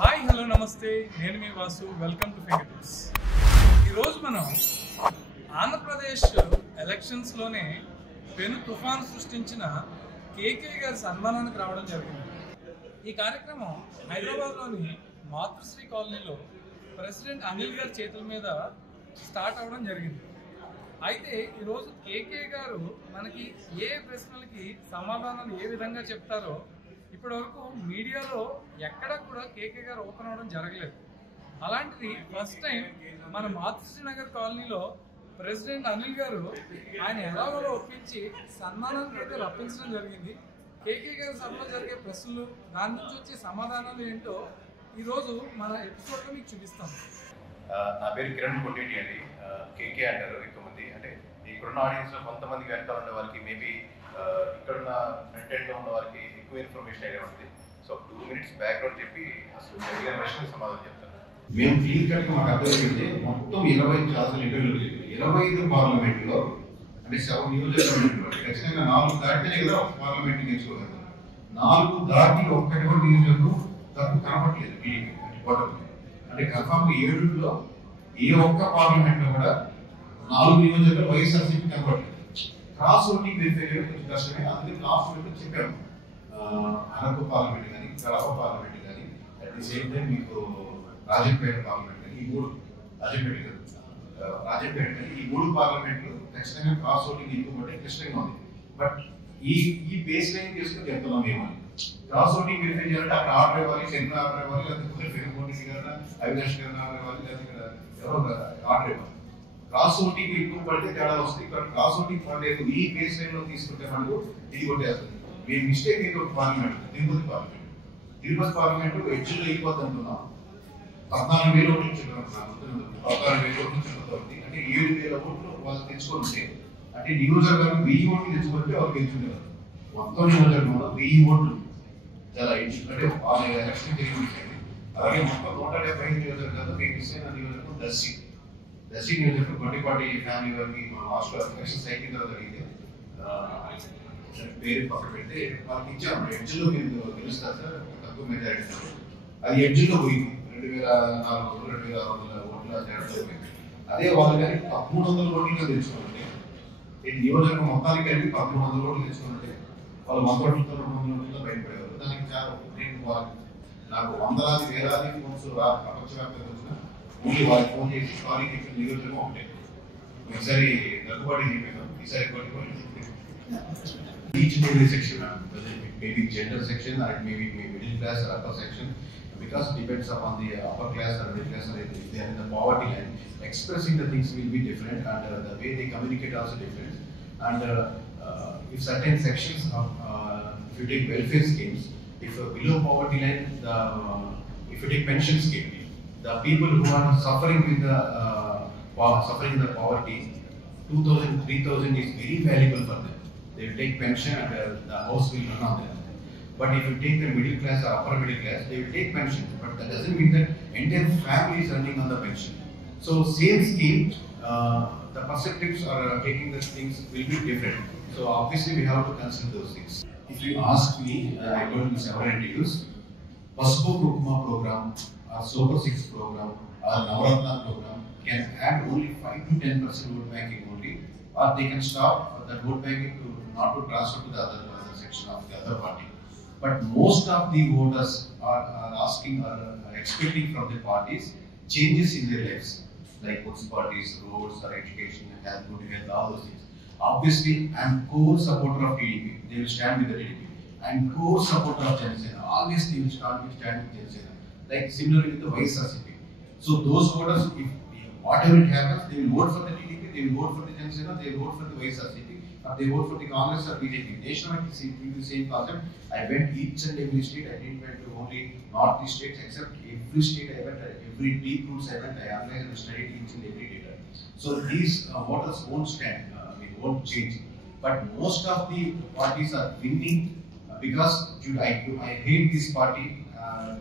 Hi hello నమస్తే, నేను మీ Vasu. Welcome to finger tips. ఈరోజు మనం ఆంధ్రప్రదేశ్ ఎలక్షన్స్లోనే పెను తుఫాను సృష్టించిన కేకే గారి సన్మానానికి రావడం జరిగింది. ఈ కార్యక్రమం హైదరాబాద్లోని మాతృశ్రీ కాలనీలో ప్రెసిడెంట్ అనిల్ గారి చేతుల మీద స్టార్ట్ అవ్వడం జరిగింది. అయితే ఈరోజు కేకే గారు మనకి ఏ ప్రశ్నలకి సమాధానాలు ఏ విధంగా చెప్తారో ఇప్పటివరకు మీడియాలో ఎక్కడ కూడా కేకే గారు ఓపెన్ అవ్వడం జరగలేదు. అలాంటిది ఫస్ట్ టైం మన మాతృశ్రీ నగర్ కాలనీలో ప్రెసిడెంట్ అనిల్ గారు ఆయన ఎలాగోలో ఒప్పించి సన్మానానికి అయితే రప్పించడం జరిగింది. కేకే గారి సభలో జరిగే ప్రశ్నలు, దాని నుంచి వచ్చే సమాధానాలు ఏంటో ఈరోజు మన ఎపిసోడ్లో మీకు చూపిస్తాం. నా పేరు కిరణ్ కొట్టేటి అండి. కేకే అంటారు ఎక్కువ మంది. అంటే ఇక్కడున్న ఆడియన్స్లో కొంతమంది వెనకాల ఉండే వారికి మేబీ ఇక్కడున్న ఫ్రంట్ ఎండ్లో ఉన్న వారికి ఎక్కువ ఇన్ఫర్మేషన్ అయితే ఉంటుంది. సో 2 minutes బ్యాక్గ్రౌండ్ చెప్పి అసలు జరిగిన విషయానికి సమాధానం చెప్తాను. మేము క్లియర్ కట్గా మాకు అర్థమైంది. మొత్తం 20 ఛార్జీలు ఇంటర్వ్యూలు 25 పార్లమెంట్లో అంటే 7 నియోజకవర్గంలో ఖచ్చితంగా 4 దాటితేనే కదా పార్లమెంట్ నేర్చుకోగలరు. 4 దాటి ఒక్కటి కూడా నియోజకవర్గం తప్పు కనపట్లేదు. టీడీపీ అంటే ఓటమి అంటే కన్ఫామ్ 7లో ఏ ఒక్క పార్లమెంట్లో కూడా 4 నియోజకవర్గాలు వైఎస్ఆర్సీపీ కనపట్లేదు. క్రాస్ ఓటింగ్ వెరిఫై చేయడం కొంచెం కష్టమే. అందుకే లాస్ట్ వీక్ చెప్పాము. అరకు పార్లమెంట్ కానీ, కడప పార్లమెంట్ కానీ, అట్ ది సేమ్ టైం మీకు రాజంపేట పార్లమెంట్ కానీ, ఈ 3 రాజంపేట కానీ ఈ 3 పార్లమెంట్లు ఖచ్చితంగా క్రాస్ ఓటింగ్ ఎక్కువ పట్టి క్లిష్టంగా ఉంది. బట్ ఈ బేస్ లైన్ తీసుకుని చెప్తున్నాం మేము. క్రాస్ ఓటింగ్ వెరిఫై చేయాలంటే అక్కడ ఆర్డర్ ఇవ్వాలి, సెంటర్ ఆర్డర్ ఇవ్వాలి, లేకపోతే ఫిలిమోని గారు అవినాష్ గారు ఆర్డర్ ఇవ్వాలి, లేకపోతే ఎవరో ఆర్డర్ ఇవ్వాలి. క్రాస్ ఓటింగ్ ఎక్కువ పడితే తేడా వస్తుంది. ఇక్కడ క్రాస్ ఓటింగ్ పడలేదు. ఈ బేస్ లైన్ లో తీసుకుంటే మనకు ఇది కొట్టేస్తుంది. మేము మిస్టేక్ అయితే ఒక పార్లమెంట్ తిరుపతి పార్లమెంట్ ఎడ్జ్లో అయిపోద్ది అంటున్నాం. 14,000 ఓట్లు ఇచ్చుకుంటున్నాం. 14,000 ఓట్లు ఇచ్చుకుంటుంది. అంటే 7,000 ఓట్లు వాళ్ళు తెచ్చుకుంటే అంటే నియోజకవర్గం 1000 ఓట్లు తెచ్చుకుంటే వాళ్ళు గెలుచుకుంటారు. మొత్తం నియోజకవర్గంలో 1000 ఓట్లు చాలా ఎడ్జ్ అంటే వాళ్ళ ఎలక్షన్ జరిగింది. అలాగే మొత్తం 175 నియోజకవర్గాలు మేము మిస్ అయిన నియోజకవర్గం దర్శి నియోజకవర్గం గొడ్డిపాటి ఫ్యామిలీ వారికి మా హాస్టల్ ఎలక్షన్ సైకిల్ జరిగింది. పేరు పక్కన పెడితే వాళ్ళకి ఇచ్చాము. ఎడ్జ్లో మీరు గెలుస్తారు సార్ తక్కువ మెజారిటీ. అది ఎడ్జ్లో పోయింది. 2,400 2,600 ఓట్ల తేడాతో పోయింది. అదే వాళ్ళు కానీ 1,300 ఓట్లుగా తెచ్చుకుంటే నియోజకవర్గం మొత్తానికి కలిపి 1,300 ఓట్లు తెచ్చుకుంటే వాళ్ళు 100 ఓట్లతో 200 ఓట్లతో బయటపడేవారు. దానికి చాలా నాకు వందలాది వేలాది ఫోన్స్ ప్రపంచవ్యాప్తంగా వచ్చిన ఓన్లీ వాళ్ళకి ఫోన్ చేసి సారీ చెప్పిన నియోజకవర్గం ఒకటే. ఒకసారి దగ్గుబాటి చెప్పాను, ఈసారి కొట్టుకోండి. Each and every section, whether it may be gender section or it may be middle class or upper section, because it depends upon the upper class or middle class or if they are in the poverty line, expressing the things will be different and the way they communicate also different. And if certain sections of, if you take welfare schemes, if below poverty line, if you take pension scheme, the people who are suffering with the poverty, 2,000, 3,000 is very valuable for them. They will take pension and the house will run on them. But if you take the middle class or upper middle class, they will take pension. But that doesn't mean that entire family is running on the pension. So same scheme, the perspectives or taking the things will be different. So obviously we have to consider those things. If you ask me, I told you several interviews, Paspo Kukuma program or Super 6 program or Navaratna program can add only 5 to 10% vote banking only, or they can stop that vote banking to not to transfer to the other section of the other party. But most of the voters are asking or expecting from the parties changes in their lives, like municipalities, roads, or education, health, good health, all those things. Obviously, I am core supporter of TDP. They will stand with the TDP. I am core supporter of Janasena. Always they will stand with Janasena. Like similarly with the YSRCP. So those voters, if whatever it happens, they will vote for the TDP, they will vote for the Janasena, they will vote for the YSRCP. They vote for the Congress or BJP. Nationwide, the same concept. I went each and every state. I didn't went to only northeast states, except every state I went, every deep roots I went. I analyzed and studied each and every data. So these voters won't stand, won't change. But most of the parties are winning because I hate this party.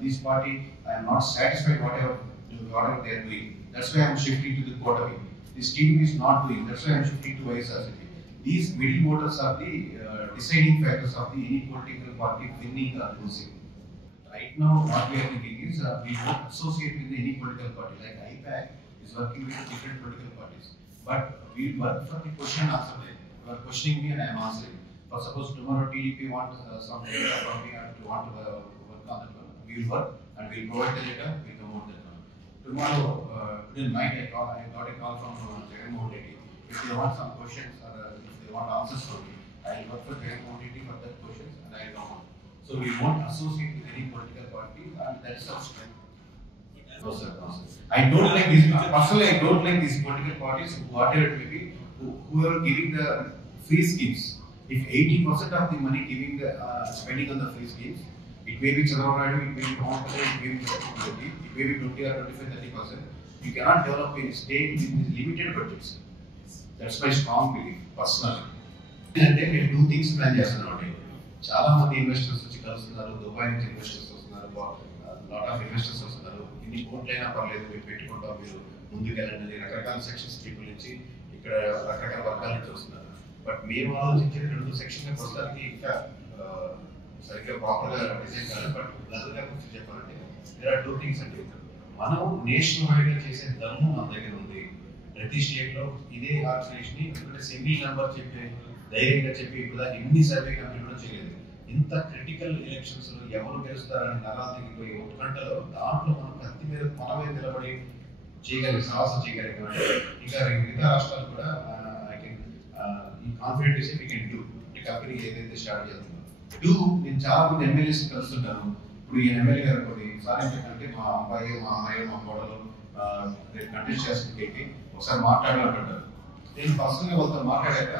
This party, I am not satisfied whatever they are doing. That's why I am shifting to the Kotavi. This TDP is not doing. That's why I am shifting to YSRCP. These middle voters are the deciding factors of the any political party winning or losing. right now what we are thinking is we won't associate with any political party. Like IPAC is working with different political parties, but we work for the question and answer. You are questioning me and I am answering. For suppose tomorrow TDP want some data from me and want to work on that one, we will work and we will provide the data. We will come out that one. Tomorrow, today night I got a call from Jagannath Reddy. If they want some questions or if they want answers from me, I will work for Jagannath Reddy for that questions and I will come out. So we won't associate with any political party and that's our strength. No sir, no sir. I don't like these, personally I don't like these political parties, whatever it may be, who are giving the free schemes. If 80% of the money giving the spending on the free schemes, it may be Chandrababu Naidu, it may be Mohammed, it may be it may be 20 or 25-30%. You cannot develop a state with limited budgets. That's my strong belief, personally. And then we do things plan చేస్తున్నామండి. చాలా మంది investors వచ్చి కలుస్తున్నారు, Dubai నుంచి investors వస్తున్నారు, lot of investors వస్తున్నారు. ఇన్ని కోట్లైనా పర్లేదు మీరు పెట్టుకుంటాం, మీరు ముందుకెళ్ళండి, రకరకాల సెక్షన్స్ పీపుల్ నుంచి ఇక్కడ రకరకాల వర్గాల నుంచి వస్తున్నారు. బట్ మేము ఆలోచించిన 2 సెక్షన్లకు వస్తానికి ఇంకా సరిగ్గా ప్రాపర్గా డిజైన్ కాదు. బట్ నదులుగా గురించి చెప్పాలంటే దేర్ ఆర్ 2 థింగ్స్ అండి. మనం నేషనల్ వైడ్గా చేసే దమ్ము మన దగ్గర ఉంది. ప్రతి స్టేట్ లో ఇదే ఆర్గనైజేషన్ ఎందుకంటే సింగిల్ నెంబర్ చెప్పి ధైర్యంగా చెప్పి ఇప్పుడు దాకా ఇన్ని సర్వే కంపెనీ కూడా చేయలేదు. ఇంత క్రిటికల్ ఎలక్షన్స్ లో ఎవరు గెలుస్తారని నరాలకి పోయి ఉత్కంఠలో దాంట్లో మనం కత్తి మీద మనమే నిలబడి సాహసం చేయగలిగాం. ఇంకా మిగతా రాష్ట్రాలు కూడా ఈ కాన్ఫిడెంట్ ఇస్తే వీ కెన్ డూ. ఈ కంపెనీ ఏదైతే స్టార్ట్ చేస్తుందో నేను చాలా మంది ఎమ్మెల్యేస్ కలుస్తుంటాను. ఇప్పుడు ఈ ఎమ్మెల్యే గారు కొన్ని సార్ ఏంటంటే మా అబ్బాయి మా అమ్మాయి మా కోడలు రేపు కంటెస్ట్ చేస్తుంటే ఒకసారి మాట్లాడాలంటారు. నేను పర్సనల్గా వాళ్ళతో మాట్లాడాక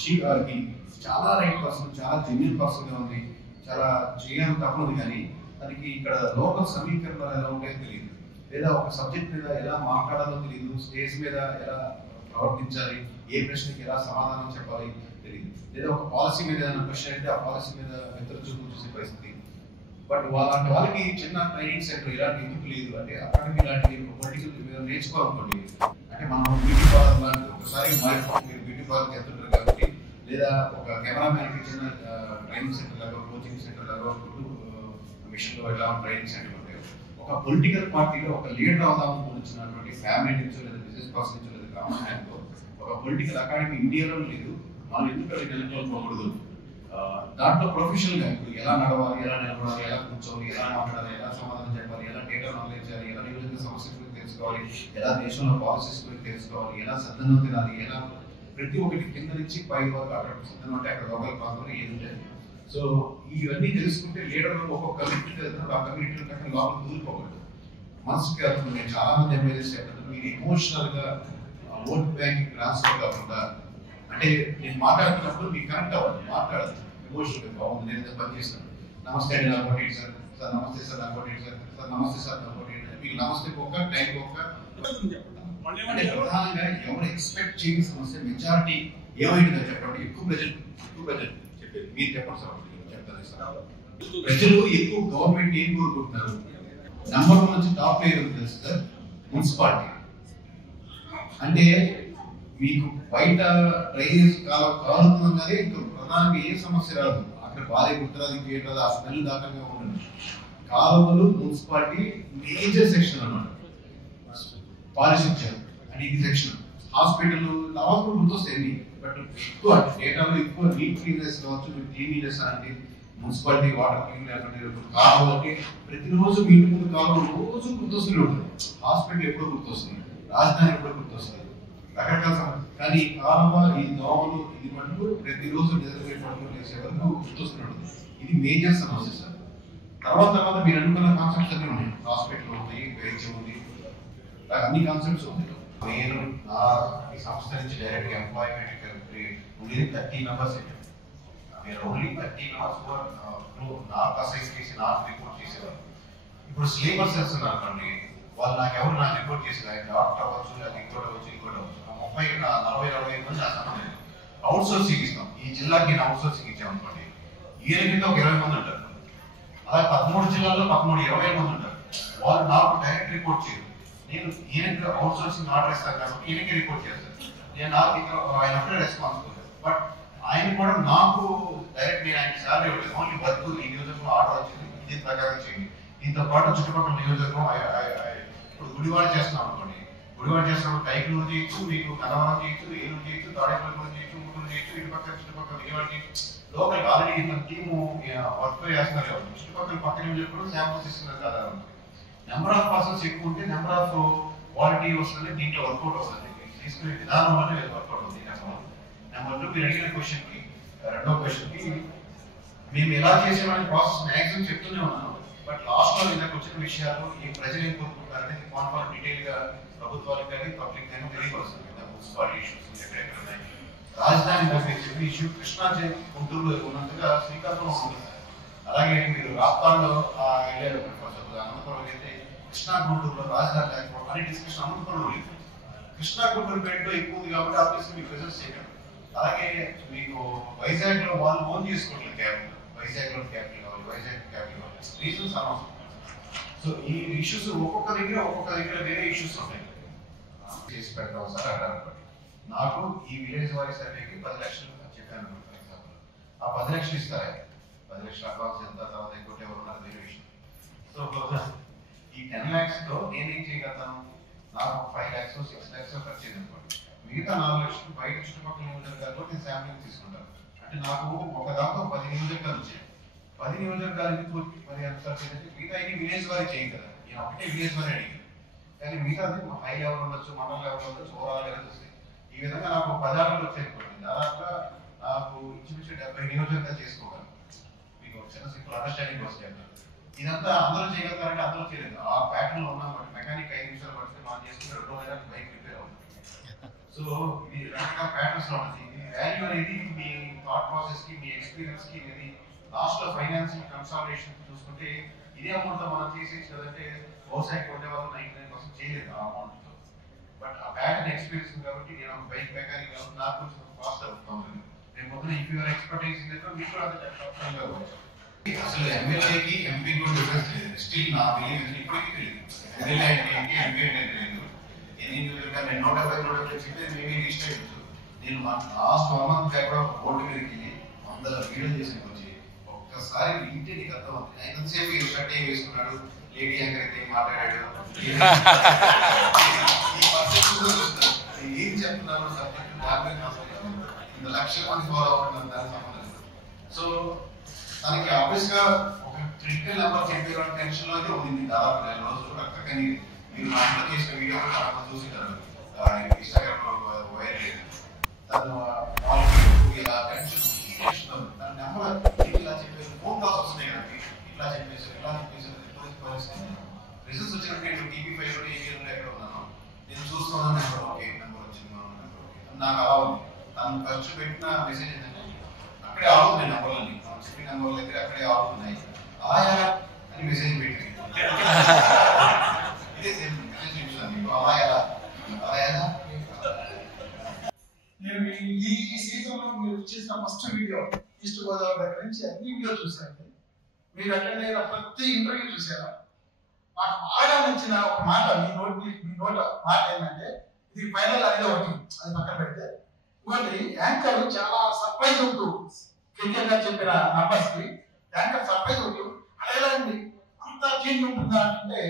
షీ గారికి చాలా రైట్ పర్సన్, చాలా జెన్యున్ పర్సన్గా ఉంది, చాలా చేయాలని తప్పదు. కానీ దానికి ఇక్కడ లోకల్ సమీకరణలు ఎలా ఉంటాయో తెలియదు, లేదా ఒక సబ్జెక్ట్ మీద ఎలా మాట్లాడాలో తెలియదు, స్టేజ్ మీద ఎలా ప్రవర్తించాలి, ఏ ప్రశ్నకి ఎలా సమాధానం చెప్పాలి తెలియదు, లేదా ఒక పాలసీ మీద ఏదైనా క్వశ్చన్ అయితే ఆ పాలసీ మీద ఇతర చూపు చూసే పరిస్థితి. బట్ అలాంటి వాళ్ళకి చిన్న ట్రైనింగ్ సెంటర్ ఇలాంటి ఎందుకు లేదు అంటే అకాడమీ ఇలాంటి పొలిటికల్ మీద నేర్చుకోవాలనుకోండి. అంటే మనం బ్యూటీ పార్లర్ లాంటి ఒకసారి మీరు బ్యూటీ పార్లర్కి వెళ్తుంటారు కాబట్టి, లేదా ఒక కెమెరామ్యాన్కి చిన్న ట్రైనింగ్ సెంటర్ లాగా, కోచింగ్ సెంటర్ లాగా, మిషన్లో ఎలా ట్రైనింగ్ సెంటర్ ఉంటాయి. ఒక పొలిటికల్ పార్టీలో ఒక లీడర్ అవుదామని వచ్చినటువంటి ఫ్యామిలీ నుంచో లేదా బిజినెస్ పర్సన్ నుంచో లేదా కామన్ మ్యాన్తో ఒక పొలిటికల్ అకాడమీ ఇండియాలో లేదు. మనం ఎందుకు అది నెలకొల్పకూడదు? దాంట్లో ప్రొఫెషనల్గా ఇప్పుడు ఎలా నడవాలి, ఎలా నిలబడాలి, ఎలా కూర్చోవాలి, ఎలా మాట్లాడాలి, ఎలా సమాధానం చెప్పాలి, ఎలా డేటా నాలెడ్జ్ చేయాలి, ఎలా నియోజక సమస్యల గురించి తెలుసుకోవాలి, ఎలా దేశంలో పాలసీస్ గురించి తెలుసుకోవాలి, ఎలా సద్దనం తినాలి, ఎలా ప్రతి ఒక్కటి కింద నుంచి పై వరకు అక్కడ సద్దనం అంటే అక్కడ లోకల్ ప్రాంతంలో ఏది ఉంటాయి. సో ఇవన్నీ తెలుసుకుంటే లీడర్లు ఒక్కొక్క కమ్యూనిటీ వెళ్తున్నారు, ఆ కమ్యూనిటీ అక్కడ లోపల దూరిపోకూడదు. మనసుకి వెళ్తుంది. నేను చాలా మంది ఎమ్మెల్యేస్ చెప్పాను, మీరు ఎమోషనల్గా ఓట్ బ్యాంక్ ట్రాన్స్ఫర్ కాకుండా, అంటే నేను మాట్లాడుతున్నప్పుడు మీకు కనెక్ట్ అవ్వాలి, మాట్లాడాలి ఎమోషనల్గా. బాగుంది, నేను పని చేస్తాను, నమస్తే అండి నాకు కొట్టేది సార్, సార్ నమస్తే సార్ నాకు కొట్టేది సార్, సార్ నమస్తే సార్ నాకు కొట్టేది, మీకు నమస్తే ఒక్క టైం ఒక్క. అంటే ప్రధానంగా ఎవరు ఎక్స్పెక్ట్ చేయని సమస్య మెజారిటీ ఏమైందో చెప్పండి. ఎక్కువ ప్రజలు చెప్పేది మీరు చెప్పండి సార్. చెప్తాను సార్, ప్రజలు ఎక్కువ గవర్నమెంట్ ఏం కోరుకుంటున్నారు? నంబర్ 1 నుంచి టాప్ ఏదో తెలుసు సార్, మున్సిపాలిటీ. అంటే మీకు బయట డ్రైనేజ్ కాలుతుందనే ఇంకా ప్రధానంగా ఏ సమస్య రాదు, అక్కడ బాధ గుర్తురాదు, ఇంకేం రాదు, ఆ స్మెల్ దాకంగా ఉండదు. కాలువలు మున్సిపాలిటీ మేజర్ సెక్షన్ అన్నమాట. పారిశుద్ధ్యం అంటే ఇది సెక్షన్. హాస్పిటల్ గుర్తొస్తాయి, బట్ ఎక్కువ డేటాలో ఎక్కువ నీట్ క్లీన్నెస్ కావచ్చు, క్లీన్లీనెస్ అంటే మున్సిపాలిటీ వాటర్ క్లీన్ కావాలంటే ప్రతిరోజు మీ ఇంటి ముందు కావాలి, రోజు గుర్తొస్తూనే ఉంటుంది. హాస్పిటల్ ఎప్పుడు గుర్తొస్తుంది, రాజధాని ఎప్పుడు గుర్తొస్తుంది, రకరకాల సమస్య. కానీ ఈ కాలువ, ఈ దోమలు, ఇది మటుకు ప్రతిరోజు నిద్రపోయే పట్టుకుని వేసే వరకు గుర్తొస్తూనే ఉంటుంది. ఇది మేజర్ సమస్య సార్. తర్వాత మీరు అనుకున్న కాన్సెప్ట్స్ అన్నీ ఉన్నాయి, హాస్పిటల్ ఉంది, వైద్యం ఉంది, అన్ని కాన్సెప్ట్స్ ఉంది. నేను నా ఈ సంస్థ నుంచి డైరెక్ట్ ఎంప్లాయ్మెంట్ ఉండేది 30 మెంబర్స్. మీరు ఓన్లీ 30 మెంబర్స్ నాకు అసైన్ చేసి నాకు రిపోర్ట్ చేసేవారు. ఇప్పుడు స్లీపర్ సెల్స్ అనుకోండి, వాళ్ళు నాకు రిపోర్ట్ చేసేది డాక్టర్ అవ్వచ్చు, అది ఇంకోటి అవ్వచ్చు. 40-45 మంది ఆ సంబంధం అవుట్ సోర్సింగ్ ఇస్తాం. ఈ జిల్లాకి నేను అవుట్ సోర్సింగ్ ఇచ్చామనుకోండి, ఈయన కింద ఒక 20 మంది ఉంటారు. అలాగే 13 జిల్లాల్లో 20 మంది ఉంటారు. వాళ్ళు నాకు డైరెక్ట్ రిపోర్ట్ చేయరు. నేను ఈయనకి అవుట్ సోర్సింగ్ ఆర్డర్ ఇస్తాను కాబట్టి ఈయనకి రిపోర్ట్ చేస్తాను. నేను నాకు ఇక్కడ ఆయన అప్పుడే రెస్పాన్సిబుల్. బట్ ఆయన కూడా నాకు డైరెక్ట్ నేను ఆయన శాలరీ ఇవ్వలేదు, ఓన్లీ వర్క్ ఈ నియోజకవర్గంలో ఆర్డర్ వచ్చింది, దీని ప్రకారం చేయండి. దీంతో పాటు చుట్టుపక్కల నియోజకవర్గం ఇప్పుడు గుడివాడ చేస్తున్నాం అనుకోండి, గుడివాడ చేస్తున్నప్పుడు కైకులు చేయొచ్చు, మీకు కనవరం చేయొచ్చు, ఏలూరు చేయొచ్చు, తాడేపల్లి చేయొచ్చు, గుంటూరు చేయొచ్చు, ఇటుపక్కల చుట్టుపక్కల విజయవాడ చేయొచ్చు. లోకల్ ఆల్రెడీ టీము వర్క్ చేస్తున్నారు కాబట్టి చుట్టుపక్కల పక్క నియోజకవర్గం శాంపుల్స్ ఇస్తున్నారు కదా. నెంబర్ ఆఫ్ పర్సన్స్ ఎక్కువ ఉంటే నెంబర్ ఆఫ్ క్వాలిటీ వస్తుంది, దీంట్లో వర్కౌట్ అవుతుంది. తీసుకునే విధానం వల్ల వర్కౌట్ అవుతుంది. నెంబర్ 2 మీరు అడిగిన క్వశ్చన్ కి, రెండో క్వశ్చన్ కి మేము ఎలా చేసామనే ప్రాసెస్ మ్యాక్సిమం చెప్తూనే ఉన్నాను. బట్ లాస్ట్ లో ఇందాక వచ్చిన విషయాలు ఈ ప్రజలు ఏం కోరుకుంటారు అనేది కాన్ఫార్మ్ డీటెయిల్ గా ప్రభుత్వాలకు కానీ పబ్లిక్ కానీ తెలియపరుస్తుంది. మున్సిపాలిటీ ఇష్యూస్ ఎక్కడెక్కడ ఉన్నాయి, రాజధాని చెప్పి ఇష్యూ కృష్ణా గుంటూరులో ఉన్నట్టుగా శ్రీకాకుళం ఉంది. అలాగే మీరు రాప్తాడులో వెళ్ళారు, అనంతపురం అయితే కృష్ణా గుంటూరులో రాజధాని లేకపోవడం అనే డిస్కషన్ అనంతపురంలో లేదు. కృష్ణా గుంటూరు పేరులో ఎక్కువ ఉంది కాబట్టి ఆఫీస్ మీకు రిజల్ట్స్ చేయడం. అలాగే మీకు వైజాగ్ లో వాళ్ళు ఓన్ చేసుకోవట్లేదు క్యాపిటల్, వైజాగ్ లో క్యాపిటల్ కావాలి, వైజాగ్ క్యాపిటల్ కావాలి, రీజన్స్ అనవసరం. సో ఈ ఇష్యూస్ ఒక్కొక్క దగ్గర వేరే ఇష్యూస్ ఉన్నాయి. చేసి పెడతాం సార్ అన్నారు. నాకు ఈ విలేజ్ వారి సర్వేకి 10 లక్షలు చెప్పాను ఫర్ ఎగ్జాంపుల్. ఆ 10 లక్షలు ఇస్తారా? 10 లక్షలు అడ్వాన్స్ ఎంత, తర్వాత ఇంకోటి ఎవరు ఉన్నారు వేరే విషయం. సో ఈ 10 lakhs తో నేనేం చేయగలుగుతాను? నాకు 5 lakhs 6 lakhs ఖర్చు అయిందనుకోండి, మిగతా 4 లక్షలు బయట చుట్టుపక్కల నియోజకవర్గాల్లో నేను శాంప్లింగ్ తీసుకుంటాను. అంటే నాకు ఒక దాంతో 10 నియోజకవర్గాలు వచ్చాయి. 10 నియోజకవర్గాలు ఎందుకు మరి ఎంత ఖర్చు అయిందంటే మిగతా ఇది విలేజ్ వారి చేయం కదా, నేను ఒకటే విలేజ్ వారి అడిగాను. కానీ మిగతాది హై లెవెల్ ఉండొచ్చు, మండల లెవెల్ ఉండొచ్చు, ఓవరాల్ లెవెల్ వస్తాయి. ఈ విధంగా నాకు 10 ఆటలు వచ్చాయి. దాదాపుగా నాకు ఇంచుమించు 70 నియోజకవర్గాలు చేసుకోగలను. మీకు చిన్న సింపుల్ అండర్స్టాండింగ్ వస్తాయి. ఇదంతా అందరూ చేయగలుగుతారంటే అందరూ చేయలేదు. ఆ ప్యాటర్న్ లో ఉన్నాం బట్టి మెకానిక్ 5 నిమిషాలు పడితే మనం చేసుకుని 2 రోజులు బైక్ రిపేర్ అవుతుంది. సో ఇది రకరకాల ప్యాటర్న్స్ లో ఉంటుంది. వాల్యూ అనేది మీ థాట్ ప్రాసెస్ కి, మీ ఎక్స్పీరియన్స్ కి, ఇది లాస్ట్ లో ఫైనాన్షియల్ కన్సాలిడేషన్ చూసుకుంటే ఇదే అమౌంట్ తో మనం చేసేసి కదంటే వ్యవసాయం కొనే వాళ్ళు 99% చేయలేదు ఆ అమౌంట్ తో. బట్ ఆ ప్యాటర్న్ ఎక్స్పీరియన్స్ కాబట్టి నేను ఒక బైక్ మెకానిక్ కాబట్టి నాకు కొంచెం కాస్ట్ అవుతుంది. నేను మొదలు ఇఫ్ యువర్ ఎక్స్పర్టైజ్ మీకు కూడా అది తప్పకుండా అవ్వచ్చు. అసలు ఎమ్మెల్యేకి ఎంపీ కూడా డిఫరెన్స్ లేదు. స్టిల్ నా బిలీవ్ ఇప్పటికీ తెలియదు ఎమ్మెల్యే అంటే ఏంటి, ఎంపీ అంటే తెలియదు. ఎన్ని నేను 170 చెప్పేది మేమే రిజిస్టర్ అయ్యొచ్చు. నేను లాస్ట్ 1 month కూడా బోర్డు మీదకి వెళ్ళి 100 వీడియోలు చేసుకుని వచ్చి ఒక్కసారి వింటే నీకు అర్థం అవుతుంది. ఎంతసేపు షర్ట్ ఏం వేసుకున్నాడు, లేడీ యాంకర్ అయితే మాట్లాడాడు, ఏం చెప్తున్నాను సబ్జెక్ట్ ఇంత లక్షల మంది ఫాలో అవుతున్నారు దానికి సంబంధం. సో తనకి ఆబ్వియస్ గా ఒక క్రిటికల్ నెంబర్ చెప్పారు టెన్షన్ లో అయితే ఉంది దాదాపు 2 రోజులు. కానీ మీరు మా ఇంట్లో చేసిన వీడియో కూడా చాలా చూసింటారు, ఇన్స్టాగ్రామ్ లో వైరల్ అయ్యింది. తను ఇలా టెన్షన్ తన నెంబర్ ఇట్లా చెప్పేసి ఫోన్ కాల్స్ వస్తున్నాయి కదండి, ఇట్లా చెప్పేసి రిజల్ట్స్ వచ్చినట్టు నేను టీవీ5 లో ఏరియాలో ఎక్కడ ఉన్నాను నేను చూస్తున్నాను. నెంబర్ ఓకే, నెంబర్ వచ్చింది, నెంబర్ ఓకే. నాకు అలా ఉంది. తను ఖర్చు పెట్టిన మెసేజ్ ఏంటంటే అక్కడే ఆగుతున్నాయి నెంబర్లని, సిటీ నెంబర్ల దగ్గర అక్కడే ఆగుతున్నాయి, అలాయా అని మెసేజ్ పెట్టి ఇదే సేమ్ మెసేజ్ చూసాను మీకు, అలాయా అలాయా. నేను ఈ సీజన్ లో మీరు చేసిన ఫస్ట్ వీడియో ఈస్ట్ గోదావరి దగ్గర నుంచి అన్ని వీడియో చూసాను. మీరు అటెండ్ అయిన ప్రతి ఇంటర్వ్యూ చూసాను. నాకు బాగా నచ్చిన ఒక మాట మీ నోట మాట ఏంటంటే ఇది ఫైనల్ అనేది ఒకటి, అది పక్కన పెడితే ఇంకోటి యాంకర్ చాలా సర్ప్రైజ్ అవుతూ క్రికెట్ గా చెప్పిన నంబర్స్ కి యాంకర్ సర్ప్రైజ్ అవుతూ అలా అండి అంత చేంజ్ ఉంటుందా అంటే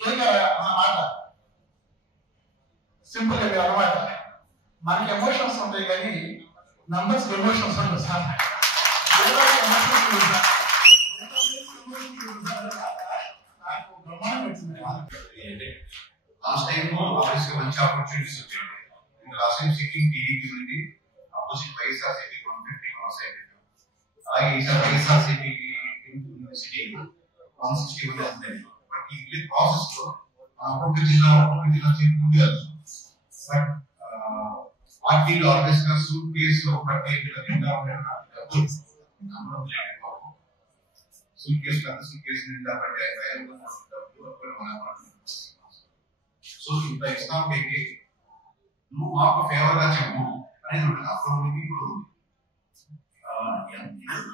కేకర్ అన్నమాట సింపుల్ గా మీరు అన్నమాట. మనకి ఎమోషన్స్ ఉంటాయి కానీ నంబర్స్ ఎమోషన్స్ ఉంటాయి సార్. నాకు బ్రహ్మాండం వచ్చింది. లాస్ట్ టైం ఆఫీస్ కి మంచి ఆపర్చునిటీస్ వచ్చాయి. లాస్ట్ టైం సిట్టింగ్ టీడీపీ నుండి ఆపోజిట్ వైఎస్ఆర్సీపీ 150 సైడ్, అలాగే ఈసారి వైఎస్ఆర్సీపీకి సిట్టింగ్ 160 ఉంది. బట్ ఈ ప్రాసెస్ లో ఒక్కొక్క జిల్లా చెప్పుకుంటూ వెళ్తాం. బట్ పార్టీలో ఆల్వేస్ గా సూట్ కేసు లో పట్టే నిండా డబ్బులు సూట్ కేసు నిండా పట్టే డబ్బులు. సో ఇంత ఇస్తాం పేకి నువ్వు మాకు ఫేవర్ గా చెప్పు అనేది ఉంటుంది. అప్పుడు ఇప్పుడు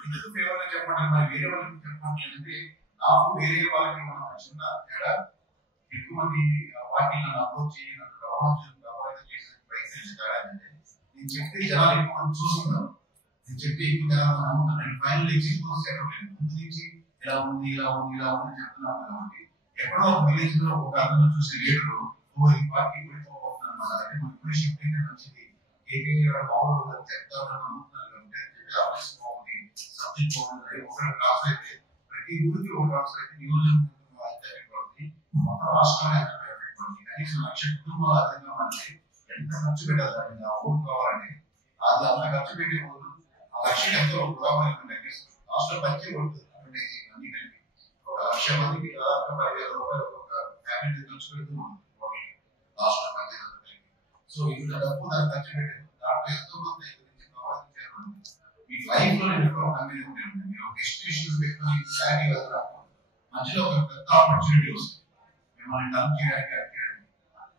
ఎందుకు ఫేవర్ గా చెప్పండి, మరి వేరే వాళ్ళకి చెప్పండి అంటే నాకు వేరే వాళ్ళకి మనం చిన్న తేడా. ఎక్కువ మంది పార్టీలను అప్రోచ్ చేసి ప్రభావితం చేసే ప్రయత్నించే తేడా ఏంటంటే నేను చెప్తే జనాలు ఎక్కువ మంది చూస్తున్నారు, నేను చెప్తే ఎక్కువ జనాలు నమ్ముతున్నారు. ఫైనల్ ఎగ్జిక్యూటివ్ సెక్రటరీ ముందు నుంచి ఇలా ఉంది చెప్తున్నాం కాబట్టి ఎక్కడో ఒక విలేజ్ లో ఒక అతను చూసే లీడరు ఈ పార్టీ పడిపోతున్నాం అంటే మనం ఇప్పుడు షిఫ్ట్ అయితే మంచిది కేకే బాగుంటుంది చెప్తామని నమ్ముతున్నారు అంటే ఆఫీస్ బాగుంది సబ్జెక్ట్ బాగుంది ఒక క్లాస్ అయితే ప్రతి ఊరికి ఒక క్లాస్ అయితే నియోజకవర్గం మొత్తం రాష్ట్రాన్ని ఎఫెక్ట్ పడుతుంది కనీసం 1,00,000 కుటుంబాల ఆధారంగా మనకి ఎంత ఖర్చు పెట్టాలి ఆ ఓటు కావాలంటే అది అంత ఖర్చు పెట్టే ముందు ఆ 1,00,000 ఎంతో రాష్ట్ర పంచే ఉంటుంది అన్ని కలిపి ఒక 1,00,000 మందికి దాదాపు 10,000 రూపాయలు ఒక ఫ్యామిలీ ఖర్చు పెడుతూ ఉంటుంది రాష్ట్ర పంచాయతీ కలిపి. సో ఇంత డబ్బు దాన్ని ఖర్చు పెట్టారు దాంట్లో ఎంతో కొంత మీ లైఫ్ లో నేను ఎప్పుడో నమ్మేది ఉంటాను మీరు ఒక డెస్టినేషన్ పెట్టుకుని శారీ వెళ్తాం మధ్యలో ఒక పెద్ద ఆపర్చునిటీ వస్తుంది మిమ్మల్ని డమ్ చేయడానికి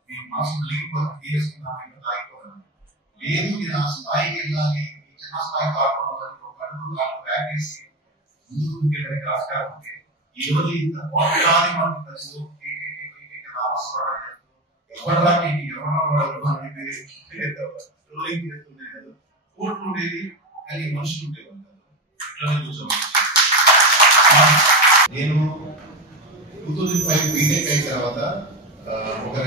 మీ మనసు లేకపోతే చేసుకున్నాం ఆగిపోతాను లేదు మీరు ఆ స్థాయికి వెళ్ళాలి ఈ చిన్న స్థాయికి ఆడుకోవాలి ఒక అడుగు 4 బ్యాగ్ వేసి ముందుకు వెళ్ళడానికి ఆస్కారం ఉంటే ఈ రోజు ఇంత కోట్లాది మంది ప్రజలు నామస్మరణ ఎవరికి ఎవరో ట్రోలింగ్ చేస్తుండే కదా కోట్లు ఉండేది కానీ మనుషులు ఉండేవాళ్ళు కాదు. నేను 2005 బీటెక్ అయిన తర్వాత ఒక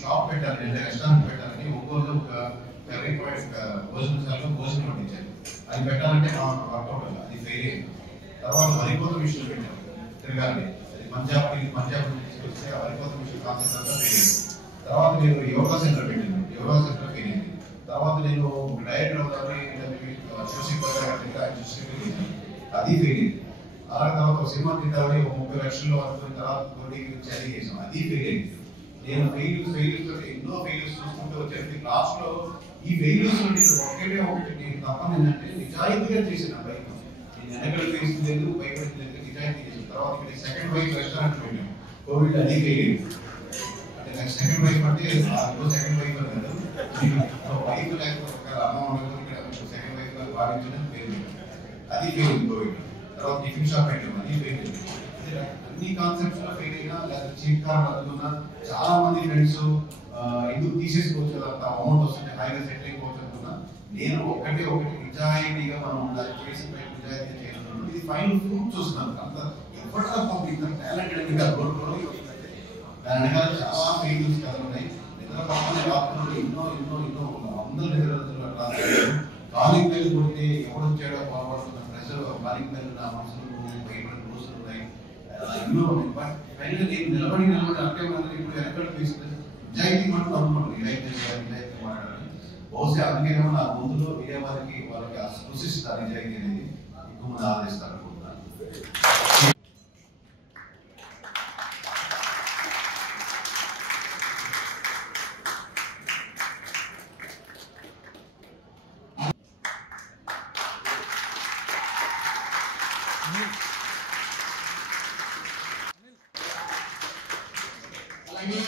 షాప్ పెట్టాలని రెస్టారెంట్ పెట్టాలని ఒక్కొక్కరు ఒక కర్రీ పాయింట్ భోజనశాలలో భోజనం పండించాను. అది పెట్టాలంటే వర్కౌట్ అది ఫెయిల్ అయింది. తర్వాత వరికోత మిషన్ పెట్టాను తిరగాలి అది పంజాబ్ నుంచి వస్తే ఆ వరికోత మిషన్ కాన్సెప్ట్ అంతా ఫెయిల్ అయింది. తర్వాత నేను యోగా సెంటర్ పెట్టాను యోగా సెంటర్ ఫెయిల్ అయింది. తర్వాత నేను డైరెక్టర్ అవుతాను అది ఫెయిల్ అయింది. అలాగే తర్వాత ఒక సినిమా తీద్దామని 30 లక్షలు అనుకున్న తర్వాత చదివి చేసాం అది ఫెయిల్ అయింది. నేను ఫెయిల్యూర్స్ ఎన్నో ఫెయిల్యూర్స్ చూసుకుంటూ వచ్చేది లాస్ట్ లో ఈ ఫెయిల్యూర్స్ ఒకటి నేను తప్పని ఏంటంటే నిజాయితీగా చేసిన బైక్ నేను వెనకలు వేసింది బైక్ నిజాయితీ చేసిన తర్వాత ఇక్కడ సెకండ్ బైక్ రెస్టారెంట్ వెళ్ళాం కోవిడ్ అది ఫెయిల్ అయింది. అంటే నాకు సెకండ్ బైక్ అంటే సెకండ్ బైక్ కాదు బైక్ లేకపోతే అమ్మ ఉండదు సెకండ్ బైక్ భావించడం ఫెయిల్ అది ఫెయిల్ అయింది కోవిడ్. తర్వాత టిఫిన్ షాప్ పెట్టాం అది ఫెయిల్ అయింది. అన్ని కాన్సెప్ట్స్ లో ఫెయిల్ అయినా లేదా చీట్ కార్ అందుకున్నా చాలా మంది ఫ్రెండ్స్ ఎందుకు తీసేసుకోవచ్చు అంత అమౌంట్ వస్తుంది హాయిగా సెటిల్ అయిపోవచ్చు అనుకున్నా నేను ఒకటి నిజాయితీగా మనం చేసి నిజాయితీ చేయాలనుకున్నాను. ఇది ఫైనల్ ఫ్రూట్ చూస్తున్నాను అంత ఎప్పటికీ పంపించాను టాలెంటెడ్ దాని వెనకాల చాలా ఫెయిల్యూర్స్ కథలు ఉన్నాయి. నిద్ర పక్కనే రాకుండా ఎన్నో వందల నిద్రలు కాలింగ్ బెల్ కొడితే ఎవరు వచ్చాడో బాగుపడుతున్న ప్రెషర్ కాలింగ్ బెల్ నా మనసులో భయపడిన రోజులు ఉన్నాయి ఎన్నో ఉన్నాయి. బట్ ఫైనల్ నేను నిలబడి అంటే మనం ఇప్పుడు వెనకడ తీసుకుని నిజాయితీ మాటలు అనుకుంటాను నిజాయితీ మాట్లాడాలి. బహుశా అందుకేమో నా ముందులో వేరే వాళ్ళకి స్పృశిస్తారు నిజాయితీ అనేది ఎక్కువ మంది ఆదేశిస్తారు అనుకుంటున్నాను. అలాగే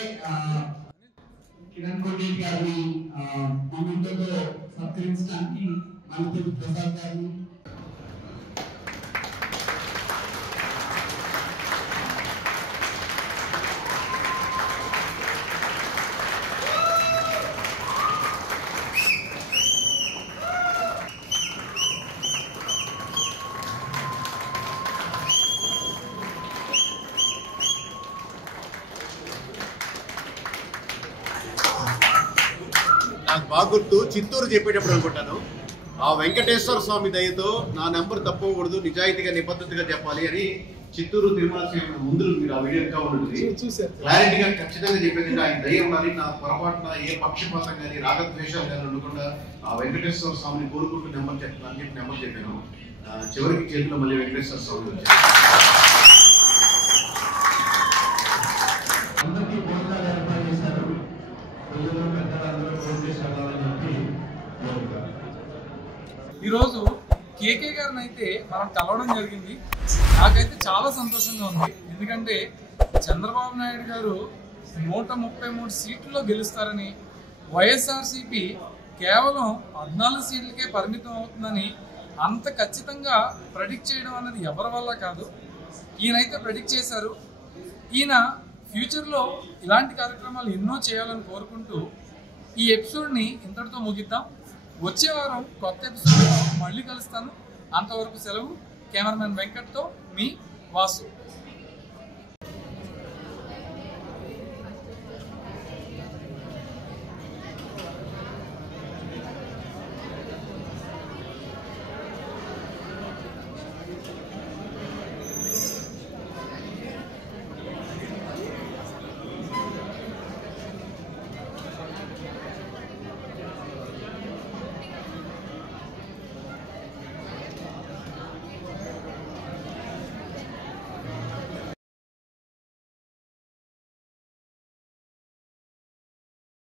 కిరణ్ కోటి గారిని అమౌంట్తో సత్కరించడానికి మనతో ప్రసాద్ గారిని నాకు బాగా గుర్తు చిత్తూరు చెప్పేటప్పుడు అనుకుంటాను ఆ వెంకటేశ్వర స్వామి దయతో నా నెంబర్ తప్పకూడదు నిజాయితీగా నిబద్ధతగా చెప్పాలి అని చిత్తూరు తిరుమల ముందు మీరు ఆ వీడియో ఉంటుంది క్లారిటీగా ఖచ్చితంగా చెప్పేది ఆయన దయ ఉండాలి. నా పొరపాటున ఏ పక్షపాతం కానీ రాగద్వేషాలు కానీ ఉండకుండా ఆ వెంకటేశ్వర స్వామిని కోరుకుంటూ నెంబర్ చెప్తాను అని చెప్పి నెంబర్ చెప్పాను. చివరికి చేతిలో మళ్ళీ వెంకటేశ్వర స్వామి వచ్చారు. అందరికీ భోజనాలు ఏర్పాటు చేశారు. ప్రజలు పెద్దలందరూ భోజనం చేశారని చెప్పి ఈరోజు కేకే గారిని అయితే మనం కలవడం జరిగింది. నాకైతే చాలా సంతోషంగా ఉంది. ఎందుకంటే చంద్రబాబు నాయుడు గారు 133 సీట్లలో గెలుస్తారని, వైఎస్ఆర్సీపీ కేవలం 14 సీట్లకే పరిమితం అవుతుందని అంత ఖచ్చితంగా ప్రెడిక్ట్ చేయడం అనేది ఎవరి వల్ల కాదు. ఈయనైతే ప్రెడిక్ట్ చేశారు. ఈయన ఫ్యూచర్లో ఇలాంటి కార్యక్రమాలు ఎన్నో చేయాలని కోరుకుంటూ ఈ ఎపిసోడ్ని ఇంతటితో ముగిద్దాం. వచ్చే వారం కొత్త ఎపిసోడ్లో మళ్ళీ కలుస్తాను. అంతవరకు సెలవు. కెమెరామెన్ వెంకట్తో మీ వాసు.